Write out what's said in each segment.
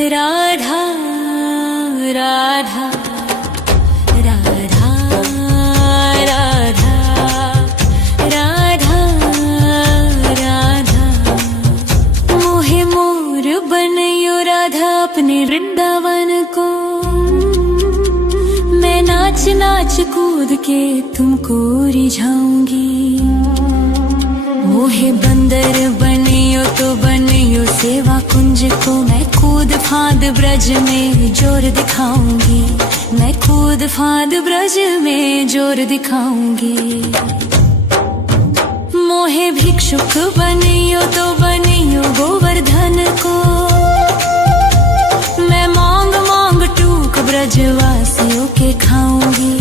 राधा राधा राधा राधा राधा राधा मोहे मोर बनयो राधा अपने वृंदावन को। मैं नाच नाच कूद के तुमको रिझाऊंगी। मोहे बंदर बनियो तो बनियो सेवा कुंज को। मैं कूद फांद ब्रज में जोर दिखाऊंगी। मैं कूद फांद ब्रज में जोर दिखाऊंगी। मोहे भिक्षुक बनियो तो बनियो गोवर्धन को। मैं मांग मांग टूक ब्रजवासियों के खाऊंगी।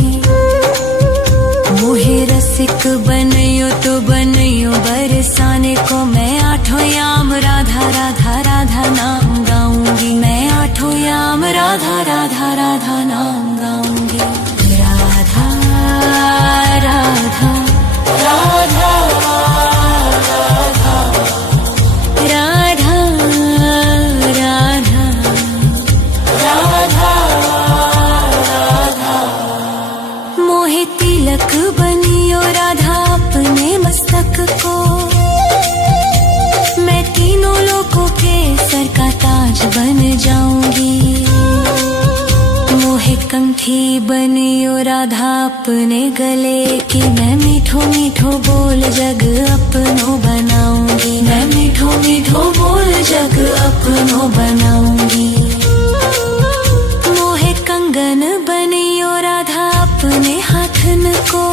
मोहे रसिक बनियो तो बनियो बरसाने को। मैं आठों याम राधा राधा राधा नाम गाऊंगी। मैं आठों याम राधा राधा राधा नाम गाऊंगी। राधा राधा राधा राधा राधा राधा राधा मोहे तिलक बनियो राधा अपने मस्तक को। मैं तीनों लोगों के सर का ताज बन जाऊंगी। मोहे कंठी बनियो राधा अपने गले की। मैं मीठो मीठो बोल जग अपनो बनाऊंगी। मैं मीठो मीठो बोल जग अपनो बनाऊंगी। मोहे कंगन बनियो राधा अपने हाथन को।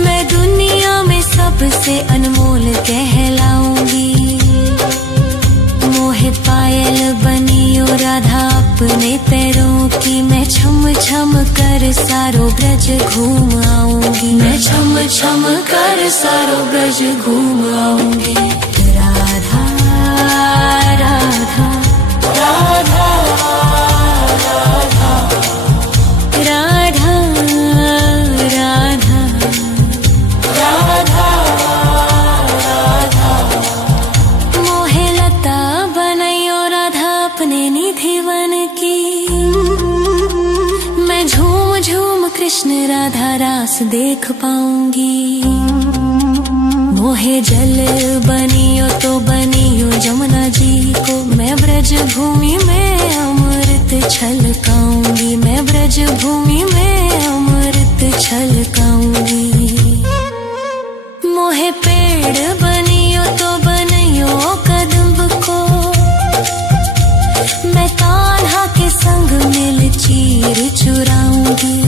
मैं दुनिया में सबसे अनमोल कहलाऊंगी। मोहे पायल बनियो राधा अपने पैरों की। मैं छम छम कर सारो ब्रज घूम आऊंगी। मैं छम छम कर सारो ब्रज घूम आऊंगी। राधा राधा राधा राधा राधा राधा राधा राधा मोहे लता बनयो राधा अपने निधि वन की। मैं झूम झूम कृष्ण राधा रास देख पाऊंगी। मोहे जल बनियो तो बनियो जमुना जी को। मैं ब्रज भूमि में अमृत छलकाऊंगी। मैं ब्रज भूमि में अमृत छलकाऊंगी। मोहे पेड़ बनियो तो बनियो कदम्ब को। मैं कान्हा के संग मिल चीर चुराऊंगी।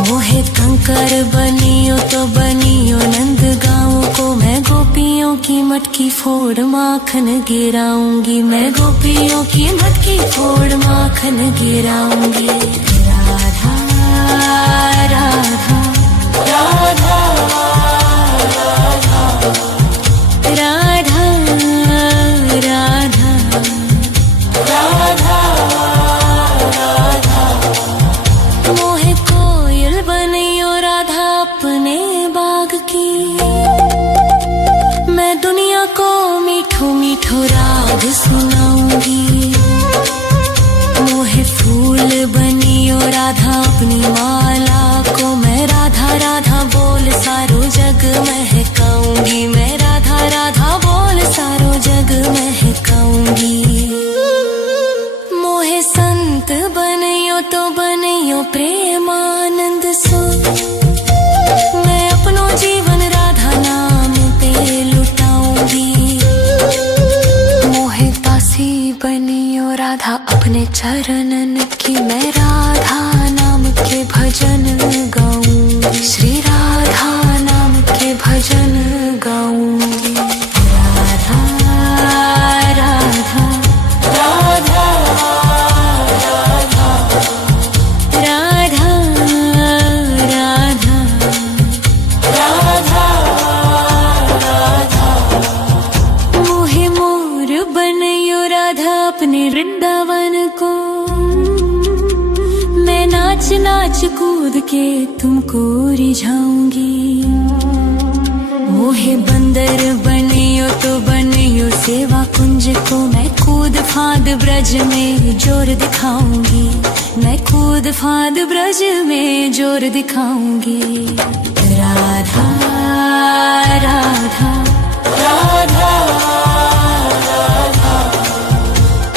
मोहे कंकर बनियो तो बनियो नंद गाँव को। मैं गोपियों की मटकी फोड़ माखन गिराऊंगी। मैं गोपियों की मटकी फोड़ माखन गिराऊंगी। राधा राधा राधा राधा राधा राधा राधा मोहे कोयल बनियो राधा अपने बाग की। मैं दुनिया को मीठो मीठो राग सुनाऊंगी। मोहे फूल बनियो राधा अपनी माला को। मैं राधा राधा बोल सारो जग महकाऊंगी। मैं राधा राधा बोल सारो जग महकाऊंगी। मोहे संत बनियो तो बनियो प्रेमानंद सो। मैं अपनो जीवन राधा नाम पे लुटाऊंगी। मोहे दासी बनियो राधा अपने चरणन की। मैं राधा नाम के भजन गाऊंगी। श्री राधा नाम के भजन गाऊंगी। राधा राधा राधा राधा राधा राधा राधा राधा मोहे मोर बनयो राधा अपने वृंदावन को। मैं नाच नाच कूद के तुमको रिझाऊंगी। मोहे बंदर बनियो तो बनियो सेवा कुंज को मैं कूद फांद ब्रज में जोर दिखाऊंगी, मैं कूद फांद ब्रज में जोर दिखाऊंगी। राधा राधा राधा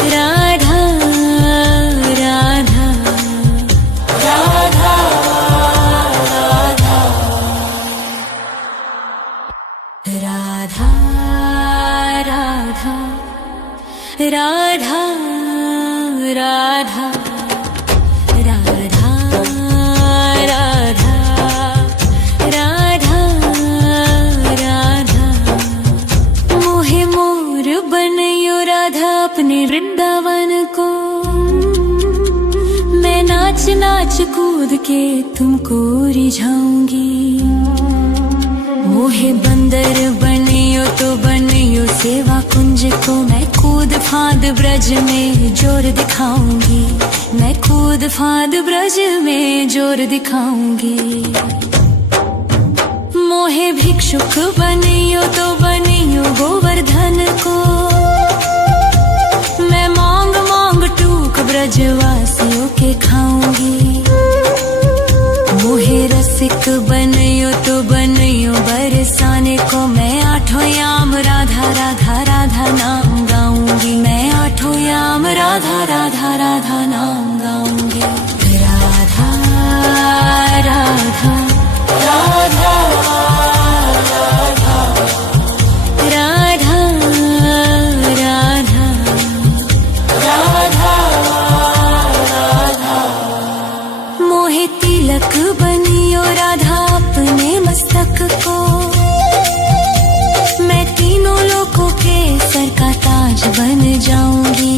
राधा राधा राधा राधा राधा राधा राधा राधा राधा राधा राधा मोहे मोर बनयो राधा अपने वृंदावन को, मैं नाच नाच कूद के तुमको रिझाऊंगी। मोहे बंदर बनियो तो बनियो सेवा कुंज को, मैं कूद फांद ब्रज में जोर दिखाऊंगी, मैं कूद फांद ब्रज में जोर दिखाऊंगी। मोहे भिक्षुक बनियो तो बनियो गोवर्धन को, मैं मांग मांग टूक ब्रजवासियों के खाऊंगी। मोहे रसिक बनियो तो बनियो बरसाने को, मैं आठों याम राधा राधा राधा नाम गाऊंगी, मैं आठों याम राधा राधा राधा नाम गाऊंगी। राधा राधा राधा राधा राधा राधा राधा मोहे तिलक बनियो राधा अपने मस्तक को, मैं तीनों लोगों के सर का ताज बन जाऊंगी।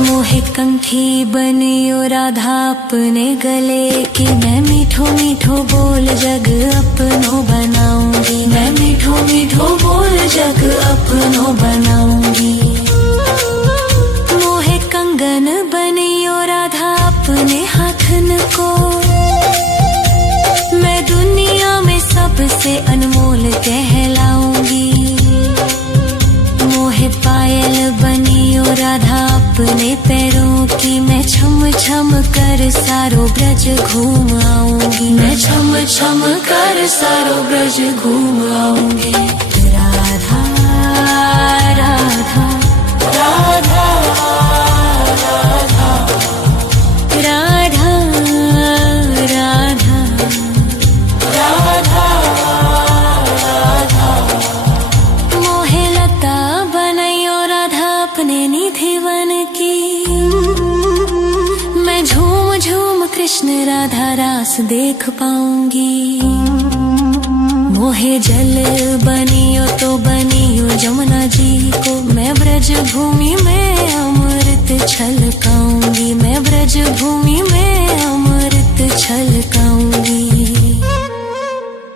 मोहे कंठी बनियो राधा अपने गले की, मैं मीठो मीठो बोल जग अपनो बनाऊंगी, मैं मीठो मीठो बोल जग अपनो बनाऊंगी। मोहे कंगन बनियो राधा अपने हाथन को, मैं दुनिया में सबसे अनमोल कहलाऊंगी। मोहे पायल बनियो राधा अपने पैरों की, मैं छम छम कर सारो ब्रज घूम आऊंगी, मैं छम छम कर सारो ब्रज घूम आऊंगी। राधा राधा राधा राधा राधा राधा राधा राधा मोहे लता बनयो राधा अपने निधि वन की, मैं झूम झूम कृष्ण राधा रास देख पाऊंगी। मोहे जल बनियो तो बनियो जमुना जी को, मैं ब्रज भूमि में अमृत छलकाऊंगी, मैं ब्रज भूमि में अमृत छलकाऊंगी।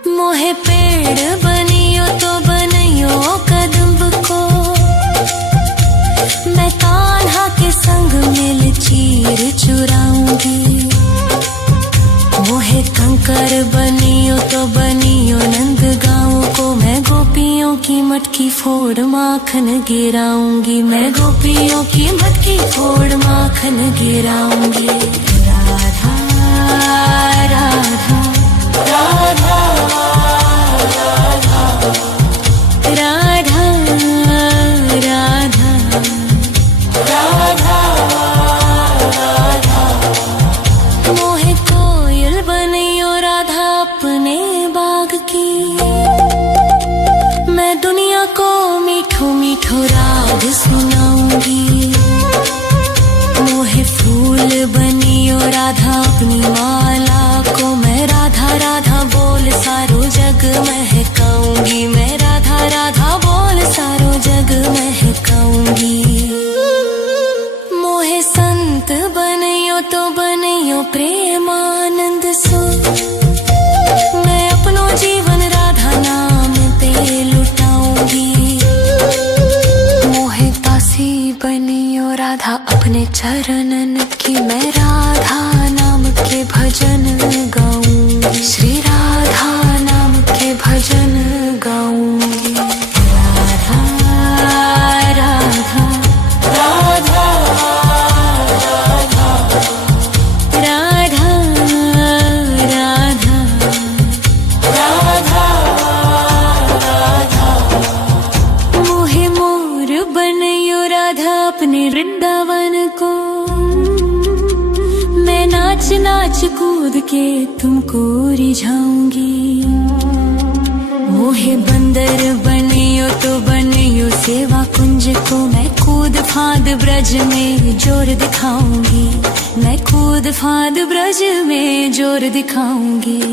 मोहे पेड़ बनियो तो बनियो कदम्ब को, मैं कान्हा के संग मिल चीर चुराऊंगी। मोहे कंकर बनियो तो बनियो नंद गाँव को, मैं गोपियों की मटकी फोड़ माखन गिराऊंगी, मैं गोपियों की मटकी फोड़ माखन गिराऊंगी। राधा राधा राधा राधा राधा राधा राधा मोहे कोयल बनियो राधा अपने बाग की, मैं दुनिया को मीठो मीठो राग सुनाऊंगी। मोहे फूल बनियो राधा अपनी माला को, मैं राधा राधा बोल सारो जग महकाऊंगी, मैं राधा राधा बोल सारो जग महकाऊंगी। मोहे संत बनियो तो बनियो प्रेमानंद सो, मैं अपनो जीवन राधा नाम पे लुटाऊंगी। मोहे दासी बनियो राधा अपने चरणन की, मैं राधा नाम के भजन गाऊंगी, श्री राधा नाम के भजन गाऊंगी। राधा के तुमको रिझाऊंगी। मोहे बंदर बनियो तो बनियो सेवा कुंज को, मैं कूद फाद ब्रज में जोर दिखाऊंगी, मैं कूद फाद ब्रज में जोर दिखाऊंगी।